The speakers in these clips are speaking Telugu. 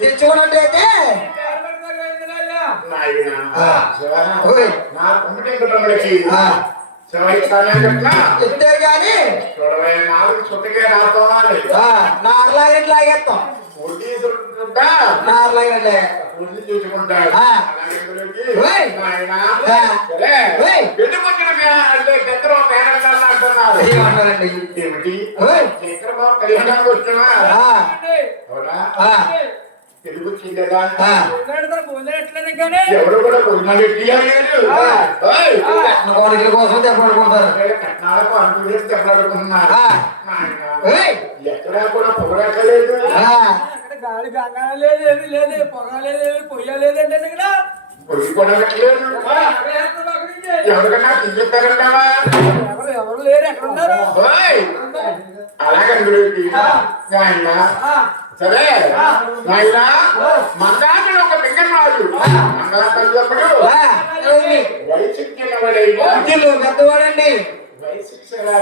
తెచ్చుకున్నట్టయితే ఇద్దరు కానీ నార్లాగెట్లాగేస్తాం నార్లాగే చూసుకుంటాడు ఏమిటి కళ్యాణానికి వస్తున్నా తెలుగు చీడగా ఎవరు కూడా భోజనాలు కోసం దెబ్బలాడుకుంటారు కట్నాలకు అనుకుని దెబ్బలాడుకుంటున్నారు ఎక్కడా కూడా పొగడక్కలేదు గాలి గంగా లేదు ఏది లేదు పొగ లేదు ఏది పొయ్య లేదంటే ఇక్కడ పొయ్యి కొనట్లేదు ఎవరికన్నా తింటారంటావా ఎవరు లేరు ఎక్కడ ఉన్నారు అలాగండి సరే నాయన మందాకుడు ఒక బిగ్గరవాడు మంగళప్పుడు వయసు పెద్దవాడండి వయసు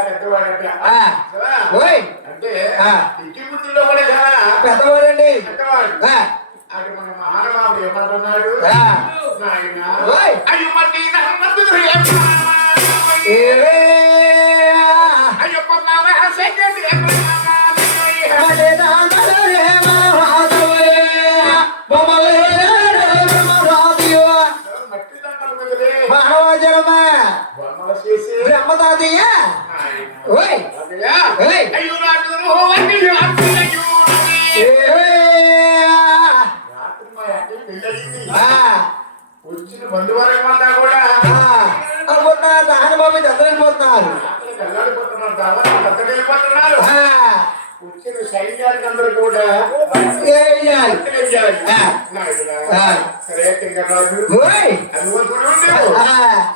పెద్దవాడంటే అంటే ఇంటి బుద్ధిలో కూడా పెద్దవాడండి పెద్దవాడు అది మన మహానుభావుడు ఏమంటున్నాడు నాయన అయ్యో మట్టి అయ్యో కొన్నావా బ్రహ్మదాదయ్య వచ్చిన బంధువర్గమంతా కూడా నాన్నబాబు దద్దరిపోతున్నారు దద్దరిపోతున్నారు వచ్చిన సైన్యానికి అందరూ కూడా సరే రాజు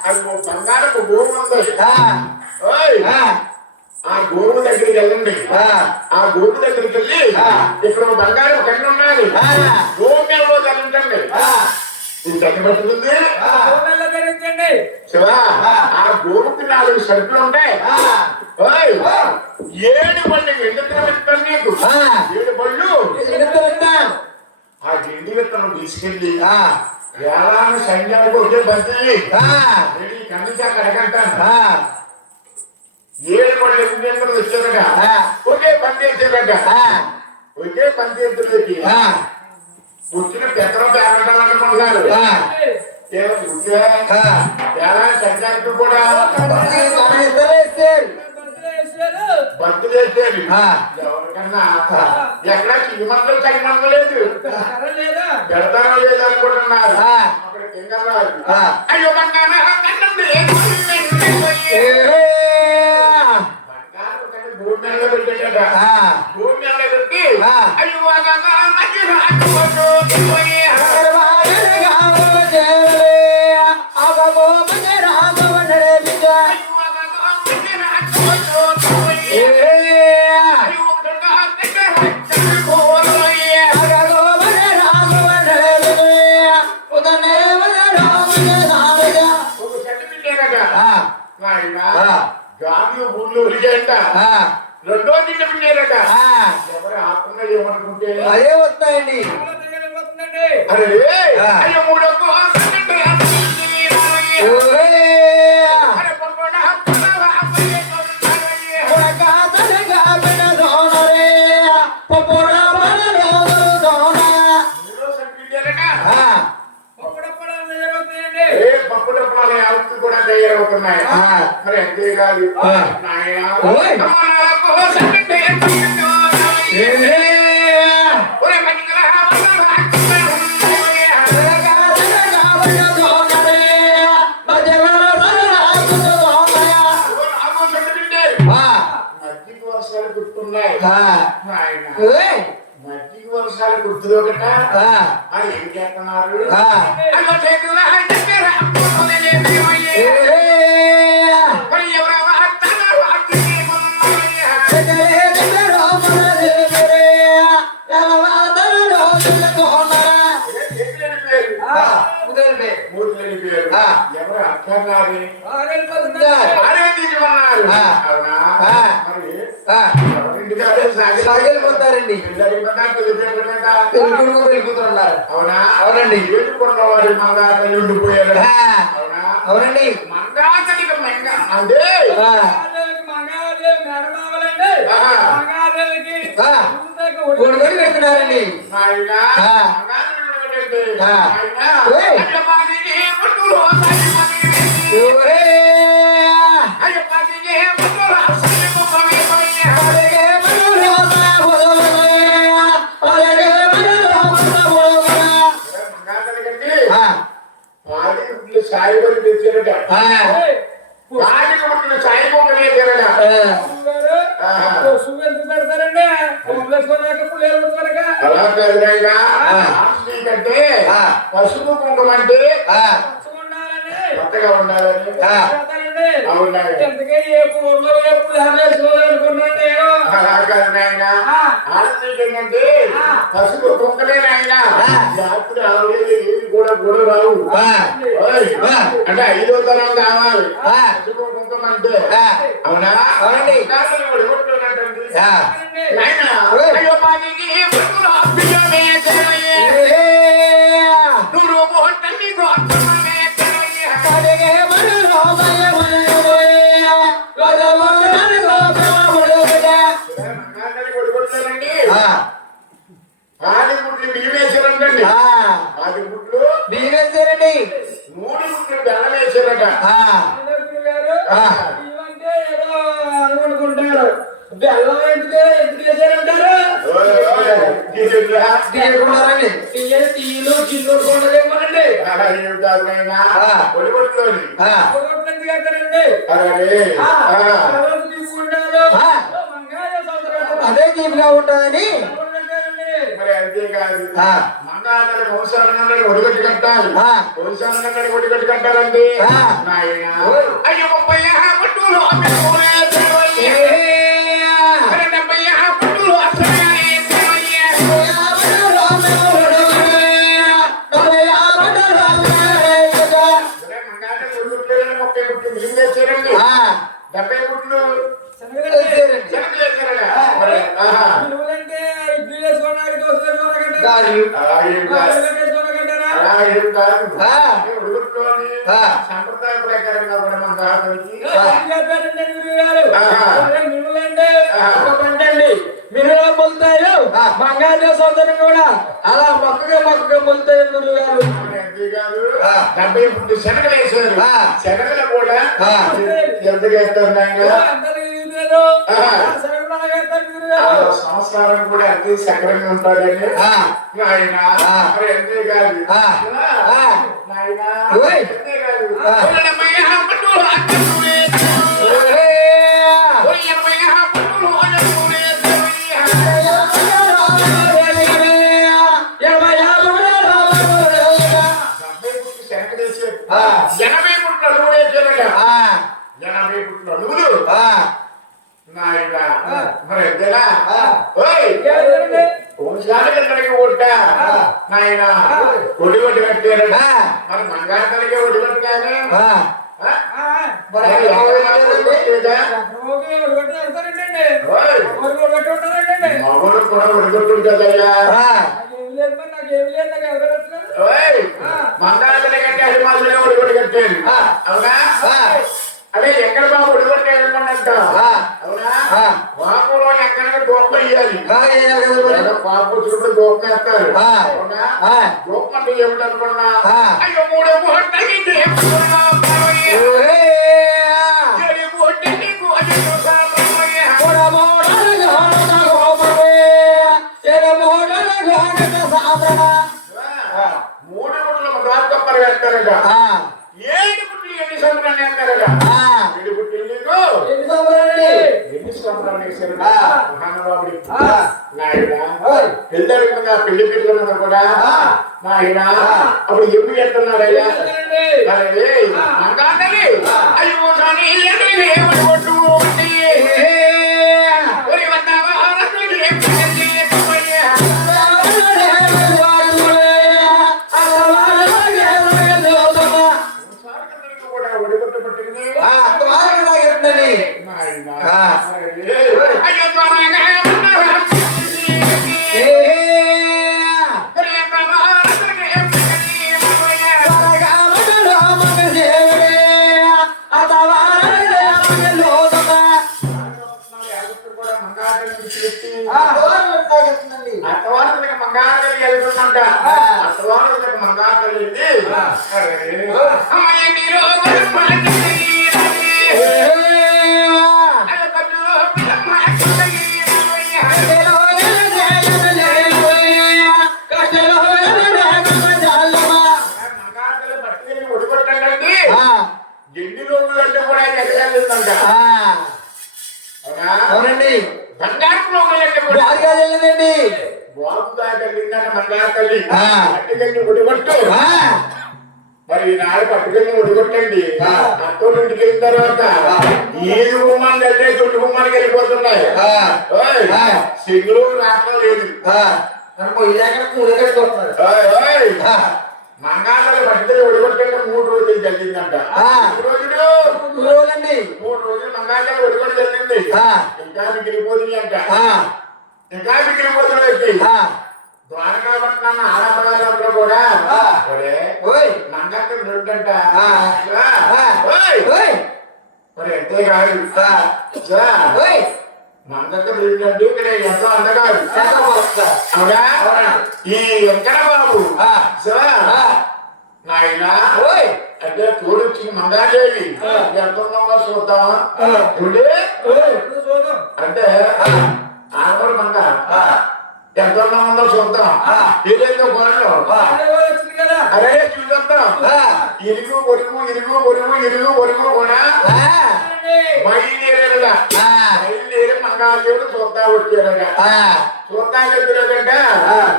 అది బంగారపు గోవు ఉంది ఆ గోవు దగ్గరికి వెళ్ళండి ఆ గోవు దగ్గరికి వెళ్ళి ఇక్కడ బంగారం కన్ను ఉన్నది గోవు మేళలో చల్లించండి ఇది తగ్గబడుతుంది శివా ఆ గోవుకి 4 సరుకులు ఉంటాయి 7 పళ్ళు ఎండుతున్న విత్తనం నీకు 7 పళ్ళు ఆ గిండి విత్తనం తీసుకెళ్ళి వేలాన్ని సైన్యానికి ఒకే బంతి కనీసా కడగంటాను 7 పళ్ళు ఎండు వచ్చారట ఒకే బంతి వేసారట ఒకే బంతి ఎత్తులకి వచ్చిన పెద్దలు పేరంటాలనుకుంటున్నారు సైన్యానికి కూడా బంతులు వేసారు ఎవరికన్నా ఎక్కడ చిన్నమందలు తగినంత లేదు పెడతారో లేదు అనుకుంటున్నారు అక్కడ కింగరాజు అయ్యో బంగారం భూమి మీద పెట్టాడ భూమి మీద పెట్టి అయ్యో గాలి ఊళ్ళో ఉరిగేట రెండో నిండు పిల్లేరట ఎవరు ఆత్మగా ఏమనుకుంటే అదే వస్తాయండి అరే అయ్యో మూడో కూడా తయారవుతున్నాయి మరి అంతేకాదు ఉన్నాయి ఆ. నాయన ఓయ్. మట్టికి వర్షాలు గుర్తుదొకట ఆ. అది ఏం చేస్తున్నారు ఆ. అయ్యో చేతులు దగ్గర అమ్ముకోలేని దేవయ్యే. ఏ. మరి ఎవరో అత్తగారు అతిథి ఉన్నారయ్యా. చేతులని పేరు మూతులని పేరు ఆ. ఎవరు అక్కర్నాది ఆరెళ్ళిపోతున్నారు. ఆరే తీసుకోన్నారు ఆ. అవునా ఆ. మరి ఆ. ఎవరింటికి అదే సాగిపోతారండి. పెళ్ళికొడుకు పెళ్ళికూతురున్నారు. అవునా అవునండి. ఏడుకున్నవారి మంగాతని ఉండిపోయారు ఆ. అవునా అవునండి. మంగాతనికి మంగ అంటే ఆ. మగాదేవికి మగాదేవి మేనమామలండి. ఆహా. మగాదేవికి ఆ. ముందుదాకా కొడుకొని పెడుతున్నారండి. నాయనా ఆ. మంగాతని ఉండబెట్టండి. ఆ. నాయనా, ఓయ్. అయ్యప్పకి పుట్టులు సాగిపోయి. ఓరే. అయ్యప్పకి పుట్టులు సాగిపోయి. అలాగే మనోరమ బోలబోలే. అలాగే మనోరమ బోలబోలే. మంగాతని కంటే ఆ. పాడి గుడ్లు సాయిబడి తెచ్చారట ఆ. పాడి గుడ్లు సాయిబొమ్మలు వేసారట గారు ఆహా. పశువు ఎందుకు పెడతారండి? కొమ్మలేసుకున్నాక పుల్లేరు పుడతారుగా. అలా కాదు నాయనా. ఆ. అంటే ఆ. పసుపు కుంకుమ అంటే ఆ. పచ్చగా ఉండాలండి. కొత్తగా ఉండాలని ఆ. పెడతారండి. అవునాయి. ఎందుకే ఏ పూర్లో ఏ పులిహార వేసుకోవాలనుకున్నాను నేను. అలా కాదు నాయన ఆ. ఆడపిల్లకి ఏంటంటే ఆ. పసుపు కుంకుమే నాయన ఆ. రాత్రి ఆడపిల్లలు ఏది కూడా కూడా రావు ఆ. ఓయ్. ఆ. అంటే 5వ తరం కావాలి ఆ. పసుపు కుంకుమ అంటే ఆ. అవునా అవునండి. కాసులు కూడా కొట్టుకున్నట్టండి. ఆ. నాయన ఓయ్. అయ్యో మాకి పుట్టులు అప్పియమే తెరవయ్యే. నువ్వు మోహన్ని గోత్రమే తెరవయ్యే. అలాగే మనోరమ బోలబోలే. బోలబోలే బోలబోలే. మంగాతని కొడుకుంటారండి ఆ. ఆది గుడ్లు బియ్యమేశారంటండి ఆ. ఆది గుడ్లు బీవేశారండి. 3 గుడ్లు బెల్లం వేశారట ఆ. అందరూ గారు ఆ. ఇవంటే ఏదో అనుకుంటారు. బెల్లం ఎందుకు వేసారంటారు? తీయకున్నారండి. టీలు గిల్లు కొండలేమోనండి. ఆ. పొగొట్లు ఎందుకు వేస్తారండి? తీసుకుంటారు. ఆ. మంగాయ సోదరుడు. అదే తీపిగా ఉంటుందని. ఎవరు పెట్టారండి? మరి అంతేకాదు ఆ. మంగాళ వంశాలందరూ ఒడిగట్టు కట్టాలి ఆ. వంశాలందరూ ఒడిగట్టు కట్టాలండి ఆ. నాయన ఓయ్. అయ్యో 30 పట్టులు అమ్ముకోలే తెరవయ్యే. మరి 70 పట్టులు అసలే తెరవయ్యే. సరే, మంగాళ 30 గుట్లు బియ్యం వేసారండి 70 గుట్లు శనగలు శనగలు వేసారట. మరి, ఆహా. విలువలంటే ఇడ్లీ వేసుకోవడానికి దోశ వేసుకోవడానికి అలాగేం కాదు. వేసుకోవడానికంటారా? అలాగేం కాదు. ఆ. ఒడిగట్టులోని ఆ. సంప్రదాయ ప్రకారంగా కూడా మన రాత్రికి బంగారు సోదరు కూడా అలా మొక్కగా మొలుతాయి గురుగారు. అంతేకాదు ఆ. 70 గుడ్లు శనగలు వేసారు ఆ. శనగలు కూడా ఆ. ఎంత వేస్తారు నాయన సంవత్సరం కూడా అంతే సక్రంగా ఉంటాడని ఆ. నాయన ఆ. మరి అంతేకాదు ఆ. ఆ. నాయన ఓయ్. అంతేకాదు ఆ. 70 పట్టులు అక్కడే ఓరే. 80 పట్టులు అక్కడే ఆ. 80 గుడ్లు అడుగు వేసారట ఆ. 80 గుడ్లు అడుగులు ఆ. నాయన మరి అంతేనా ఆ. ఓయ్ వంశాలకు ఎక్కడికి కొట్టా నాయన ఒడిగొట్టు కట్టారట ఆ. మరి మంగాతలకే ఒడిగొట్టు కానీ ఆ. మరి ఒడిగొట్టేదా? ఓయ్. మగవాళ్ళు కూడా ఒడిగొట్టు ఉంటుందయ్యా ఆ. ఓయ్. మంగాతల కంటే అభిమానులే ఒడిగొట్టు కట్టారు ఆ. అవునా ఆ. అదే ఎక్కడ బాబు ఒడిగొట్టేయమంట ఆ. అవునా ఆ. పాపంలో ఎక్కడ దూపం ఇయ్యాలి ఆ. ఏయాలి కదా మరి. పాప వచ్చినప్పుడు దూపం వేస్తారు ఆ. అవునా ఆ. దూపం అంటే ఏమిటనుకున్నా ఆ. అయ్యో 3 ముహూర్తానికి ఓరే. మూడు గుట్లు రాజకప్పలు వేస్తారట ఆ. 7 గుట్లు ఎన్ని సంవత్సరాలు వేస్తారట ఆ. 7 గుట్లు నీకు ఎన్ని సంవత్సరాలు? ఎన్ని సంవత్సరాలు వేసారట ఆ. నాన్నబాబుడి ఆ. నాయన ఓయ్. పెళ్ళి పెళ్లి పిల్లలు కూడా నాయన అప్పుడు ఎప్పుడు ఎట్టున్నాడయ్యా ఏంటండి? అరే మంగాతలి అయ్యో కానీ ఏమని కొట్టు ఒరి వద్దావా రతులు ఏం చేయాలి లేకపోయా సార్కందరికి కూడా ఒడిగొట్టబట్టింది నాయన అయ్యో త్వరగా ఒరి వద్దావా రతులు ఏం చేయాలి లేకపోయా కూడా మంగాతలి పిలిచి అత్తవారికి మంగాతలి వెళ్తుందంట అత్తవారికి మంగాతలి అమ్మాయి మీరు మంగాతలి పట్టుకెళ్ళి ఒడిగొట్టండి ఎన్ని రోజులు అంటే కూడా ఎక్కగలుగుతుందంట అవునండి బంగారు లోకల్ అంటే కూడా వెళ్ళదండి బాబు దాకా వెళ్ళిందంట మంగాతలి ఆ. పట్టుకెళ్ళి ఒడిగొట్టు మరి ఈనాడు పట్టుకెళ్ళి ఒడిగొట్టండి అత్తో ఇంటికి వెళ్ళిన తర్వాత ఏది గుమ్మాన్ని వెళ్తే చుట్టు గుమ్మానికి వెళ్ళిపోతున్నాయి సింగులు రాష్ట్రం లేదు ఓయ్, ఓయ్. మంగాళాలు పట్టుకెళ్ళి ఒడిగొట్టండి 3 రోజులు జరిగిందంట 3 రోజులు 3 రోజులు మంగాళాలు ఒడిగొట్టు జరిగింది ఇంకా మిగిలిపోతుంది అంట ఇంకా మిగిలిపోతుంది ద్వారకాపట్నం ఆడపడాలంతా కూడా మంగళ రెండంట మరి అంతేకాదు మంగళ రెండంటే ఇక్కడ ఎంతో అందగాడు అవునా ఈ వెంకట బాబు నాయన అంటే తోడొచ్చి మంగాదేవి ఎంత ఉందో చూద్దామా అంటే ఆడవాడు మంగ ఎంత ఉందో చూద్దాం ఏదైతే గోడలు వచ్చింది కదా అరే చూద్దాం ఇరుగు పొరుగు ఇరుగు పొరుగు ఇరుగు పొరుగు కూడా బయలుదేరగా బయలుదేరి మంగాదేవుడు చూద్దా వచ్చారగా చూద్దా చెప్పినదంటే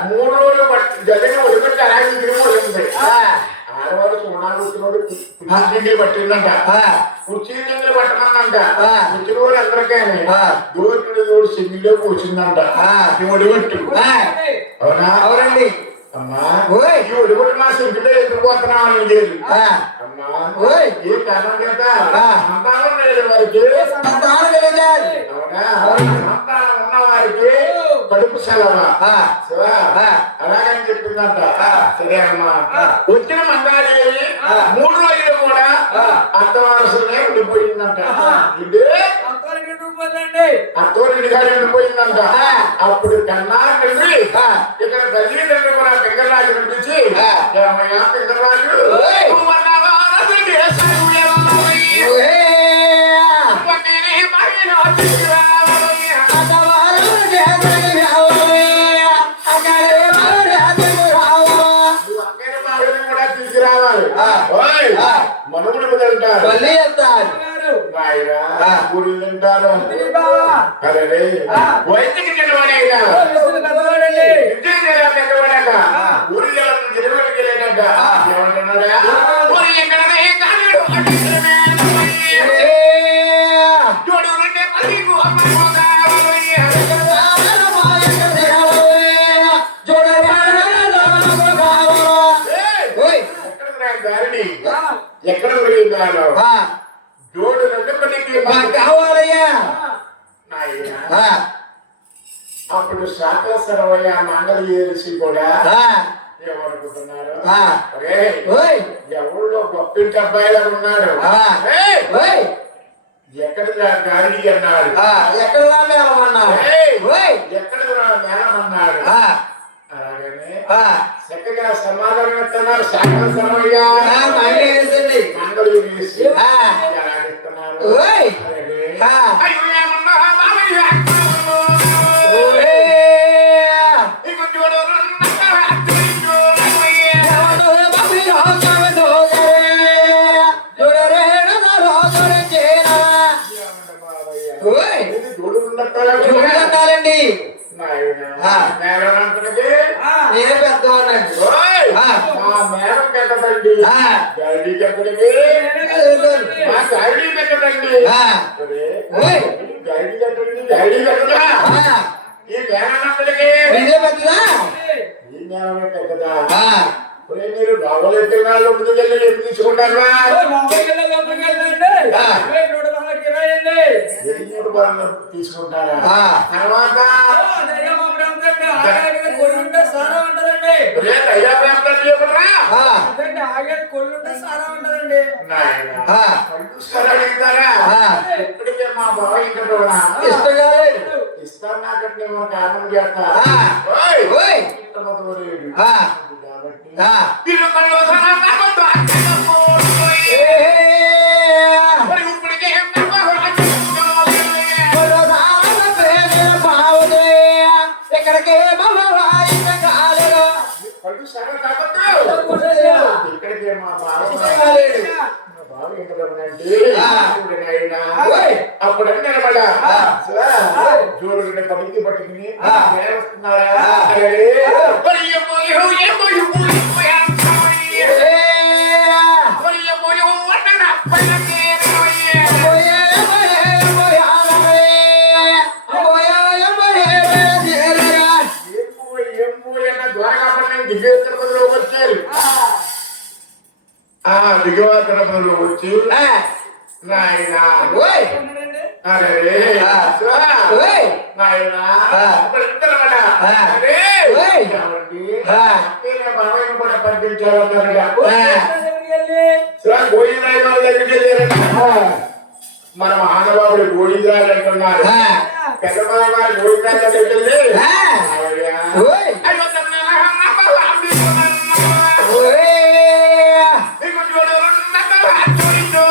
3 రోజులు జరిగిన ఒడిపెట్టి అలాగే తిరిగి ఉంది ఆడవాడు చూడాలి వచ్చినోడు కుర్చీలు పట్టిందంట కుర్చీలు పట్టమన్నంట వచ్చిన వాళ్ళు అందరికీ దోచుడు సింగిల్లోకి వచ్చిందంట ఈ ఒడిగొట్టు అవునా అవునండి అమ్మా ఈ ఒడిగొట్టు మా సింగిల్లో ఎదుర్కోతున్నాం అని లేదు అమ్మా ఏ కారణం చేత సంతానం లేదు వారికి అవునా సంతానం ఉన్న వారికి కడుపు సెలవా అలాగని చెప్పిందంట సరే అమ్మా వచ్చిన మంగాదేవి 3 రోజులు కూడా అత్తవారసులనే ఉండిపోయిందంట అత్తోరింటి గారి ఉండిపోయిందంట అప్పుడు కన్నా తండ్రి ఇక్కడ తల్లిదండ్రులు కూడా పింగరాజు నడిపించి ఏమయ్యా పింగరాజు మనుగుడు తింటారు గుడి తింటారు అదే వైద్యుకి నిలబడేట నిలబడాక ఊరి నిలబడికి వెళ్ళాక ఏమంటున్నాడా ఊరి ఎక్కడ ఎక్కడ పోయిందాలో జోడు రెండుకి కావాలయ్యా అప్పుడు శాఖాసరవయ్య మంగళ ఏరిసి కూడా ఏమనుకుంటున్నారు ఎవరిలో గొప్పింటి అబ్బాయిలా ఉన్నాడు ఎక్కడ గాలి అన్నాడు ఎక్కడ మేళమన్నాడు ఎక్కడ మేళమన్నాడు అలాగనే చక్కగా సమాధానం ఇస్తున్నారు శాఖాసరవయ్య మంగళ ఏరిసి ఎలాగిస్తున్నారు చూడాలండి మేననంతటికి నేనే పెద్దవాడినండి ఓయ్! ఆ. మా మేడం పెట్టదండి ఆ. గైడీకి ఎక్కడికి మా గైడీ పెట్టదండి ఆ. ఒరే, ఓయ్. గైడీ ఎక్కడికి గైడీ పెట్టదా ఆ. ఈ మేననంతటికి నేనే పెద్దదా ఈ మేనమే పెట్టదా ఆ. ఒరే, మీరు లోపల ఎత్తున్నా లోపలికి వెళ్ళి ఎప్పుడు తీసుకుంటారా ఎన్నోడు వాళ్ళు తీసుకుంటారా ఆ. తర్వాత కొల్లుంటే సారా ఉంటదండి ఒరే, దయ్యా ప్రాంతం చెప్పరా ఆ. ఆగే కొల్లుంటే సారా ఉంటదండి నాయనా, ఆ. కళ్ళు సరే అడుగుతారా ఆ. ఎప్పటికే మా బావ ఇంట్లో ఇష్టంగా ఇస్తాను నాకంటే మా కారణం చేస్తా ఆ. ఓయ్! ఓయ్. ఇష్టమతోలేడు. ఆ. కాబట్టి ఆ. తిరుమలలో సమాధానం దాచకపోయి. ఏ. మరి ఇప్పటికే నమ్మరాజు. కొలదాన పేదల పావుదే. ఎక్కడికే మమ్మరాయిత కాలేదో. కళ్ళు సరే కాబట్టి ఇక్కడికే మా బావ ఇష్టంగా లేడు. మా బావ ఇంట్లో ఉండండి. ఆ. చూడు నాయనా. ఓయ్. అప్పుడు అన్నమాట ఆ. జోడు పట్టుకుని పట్టుకుని ఆ. వస్తున్నారా ఆ. అరే, మరి ఏమో, ఏమో, ఏమో, ఏమో, ఏమో, అంటావయ్య. ఏ. మరి ఏమో, ఏమో, అంటాడు అప్పయ్యకేనవయ్య. పోయే పోయే పోయాలే. పోయే పోయే చేరరా. ఏం పోయి అన్న ద్వారకా పట్టణం దివ్యోత్తరపతిలో వచ్చారు. ఆ దివ్యోత్తరపతిలో వచ్చి ఆ. నాయన ఓయ్. అరే ఆ. శివా, ఓయ్. నాయన ఆ. అప్పుడు ఇద్దరమట. ఆ. అరే ఓయ్. ఏమండి? ఆ. అత్తయ్య బాబాయ్ కూడా పంపించాలన్నారట. ఆ. శివా, గోవిందరాజు వాళ్ళ దగ్గరికి వెళ్ళారట. మన మహానుభావుడు గోవిందరాజు అంటున్నారు. ఆ. పెద్ద బాబాయ్ గోవిందరాజు దగ్గరికి వెళ్ళి ఆ. అయ్యా, ఓయ్. అయ్యో తమ్ముడు, నమ్మకం అమ్ముకున్నాను. ఓయ్. నీకు చూడు, నమ్మకం చూడించు.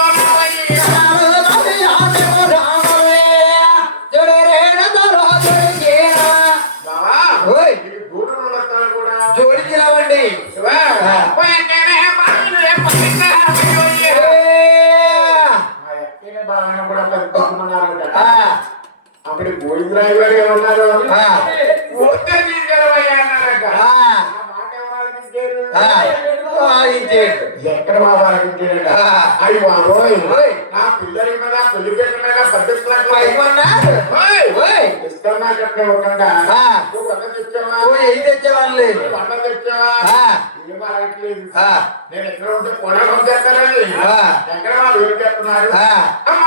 బావా, ఓయ్. నీకు గూడులు వస్తాను కూడా. జోడికి రావండి. శివా, పోయేనే బావిలే పట్టిన అయ్యోయ్యే. మా ఎక్కడే బావని కూడా పంపించమన్నారట. అప్పుడు గోవిందరాజు గారు ఏమన్నారు? వద్దే తీసుకెళ్ళవయ్యా అన్నారట. ఆ మాట ఎవరు ఆలకించారు? ఎక్కడ బాబా ఆలకించారట? అయ్యి బాబోయ్, నా పిల్లల మీద పెళ్లి పిల్లల మీద పద్ధతులకు ఇస్తున్నా చెప్పకుండా నువ్వు వంద తెచ్చావా? తెచ్చేవాళ్ళు వంద తెచ్చావా? ఏం ఆగట్లేదు. నేను ఎక్కడ ఉంటే కొడ పంపేస్తానని ఎక్కడ వాళ్ళు ఏం చెప్తున్నారు? అమ్మ